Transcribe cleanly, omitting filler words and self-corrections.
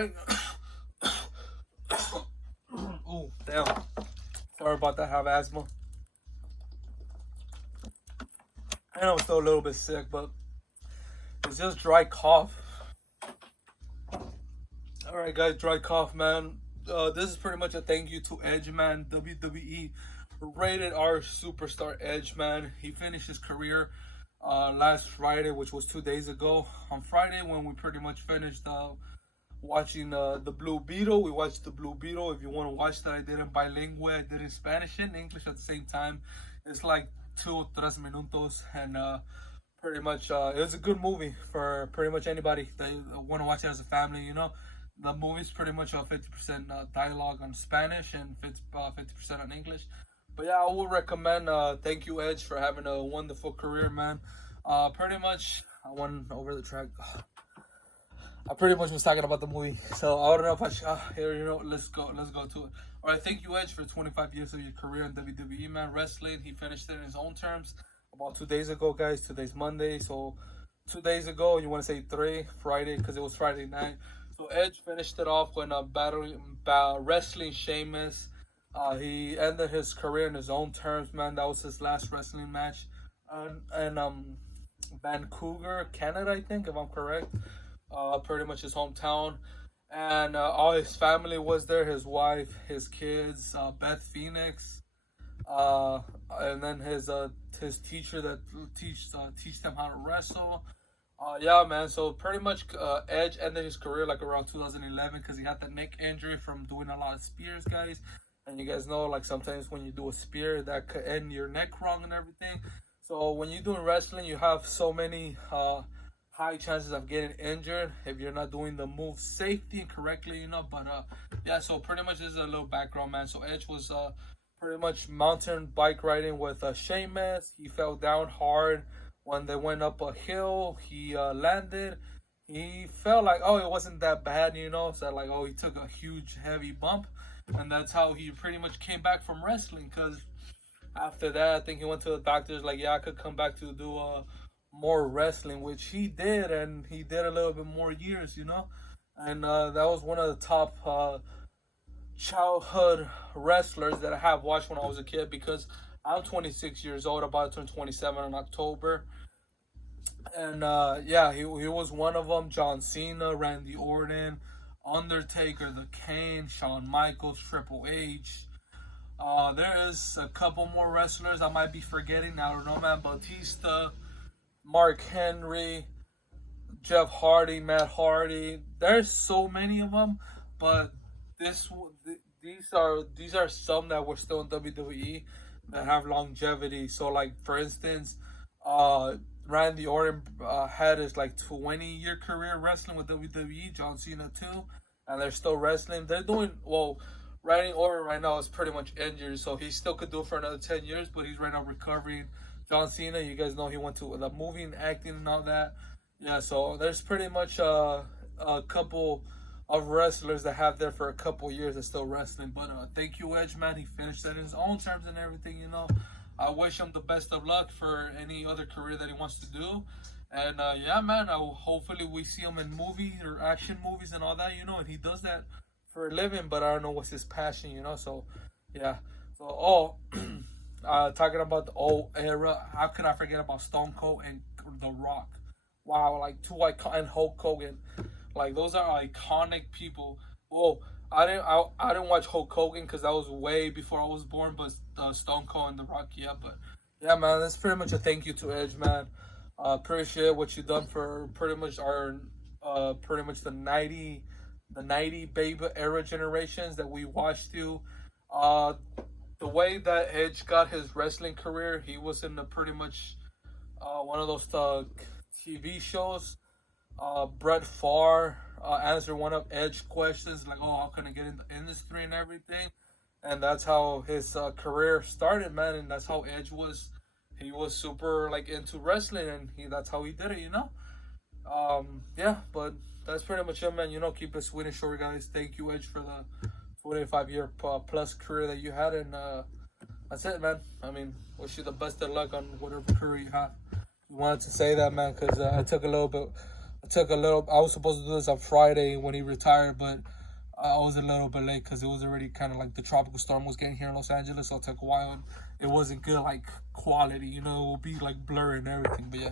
right. Oh, damn. Sorry about that. I have asthma. I know I'm still a little bit sick, but it's just dry cough. All right, guys, dry cough, man. This is pretty much a thank you to Edge, man. WWE rated our superstar Edge, man. He finished his career last Friday, which was 2 days ago. On Friday, when we pretty much finished watching the Blue Beetle, we watched the Blue Beetle. If you want to watch that, I did it bilingual. I did it in Spanish and English at the same time. It's like 2-3 minutos, and pretty much it was a good movie for pretty much anybody that want to watch it as a family. You know, the movie's pretty much 50% dialogue on Spanish and 50% on English. But yeah, I would recommend. Thank you, Edge, for having a wonderful career, man. Pretty much, I went over the track. I pretty much was talking about the movie, so I don't know if I should. Here, you know, let's go to it. All right, thank you, Edge, for 25 years of your career in WWE, man. Wrestling, he finished it in his own terms about 2 days ago, guys. Today's Monday, so 2 days ago, you want to say 3, Friday, because it was Friday night. So Edge finished it off when wrestling Sheamus. He ended his career in his own terms, man. That was his last wrestling match, and Vancouver, Canada, I think, if I'm correct. Pretty much his hometown, and all his family was there. His wife, his kids, Beth Phoenix, and then his teacher that teach them how to wrestle. Yeah, man. So pretty much, Edge ended his career like around 2011 because he had that neck injury from doing a lot of spears, guys. And you guys know, like, sometimes when you do a spear, that could end your neck wrong and everything. So when you're doing wrestling, you have so many high chances of getting injured if you're not doing the move safety and correctly, you know. But yeah, so pretty much this is a little background, man. So Edge was pretty much mountain bike riding with Sheamus. He fell down hard when they went up a hill. He landed. He felt like, oh, it wasn't that bad, you know. So like, oh, he took a huge heavy bump, and that's how he pretty much came back from wrestling. Because after that, I think he went to the doctors like, yeah, I could come back to do more wrestling, which he did, and he did a little bit more years, you know. And that was one of the top childhood wrestlers that I have watched when I was a kid, because I'm 26 years old, about to turn 27 in October. And yeah, he was one of them. John Cena, Randy Orton, Undertaker, The Kane, Shawn Michaels, Triple H. There is a couple more wrestlers I might be forgetting. I don't know, man. Batista, Mark Henry, Jeff Hardy, Matt Hardy. There's so many of them, but these are some that were still in WWE that have longevity. So, like, for instance, Randy Orton had his like 20-year career wrestling with WWE. John Cena too, and they're still wrestling. They're doing well. Randy Orton right now is pretty much injured, so he still could do it for another 10 years, but he's right now recovering. John Cena, you guys know he went to the movie and acting and all that. Yeah, so there's pretty much a couple of wrestlers that have there for a couple years that's still wrestling. But thank you, Edge, man. He finished that in his own terms and everything, you know. I wish him the best of luck for any other career that he wants to do. And yeah, man, hopefully we see him in movies or action movies and all that, you know. And he does that for a living, but I don't know what's his passion, you know. So, yeah. So, talking about the old era, how could I forget about Stone Cold and The Rock? Wow, like two iconic, and Hulk Hogan, like those are iconic people. Well, I didn't watch Hulk Hogan because that was way before I was born, but Stone Cold and The Rock, yeah. But yeah, man, that's pretty much a thank you to Edge, man. Appreciate what you done for pretty much the 90 baby era generations that we watched you. The way that Edge got his wrestling career, he was in pretty much one of those TV shows. Brett Favre answered one of Edge questions like, "Oh, how can I get in the industry and everything?" And that's how his career started, man. And that's how Edge was. He was super like into wrestling, and that's how he did it, you know. Yeah, but that's pretty much it, man. You know, keep it sweet and short, guys. Thank you, Edge, for the 25-year plus career that you had, and that's it, man. I mean, wish you the best of luck on whatever career you have. You wanted to say that, man, because I took a little took a little. I was supposed to do this on Friday when he retired, but I was a little bit late because it was already kind of like the tropical storm was getting here in Los Angeles, so it took a while. And it wasn't good like quality, you know. It would be like blurry and everything. But yeah.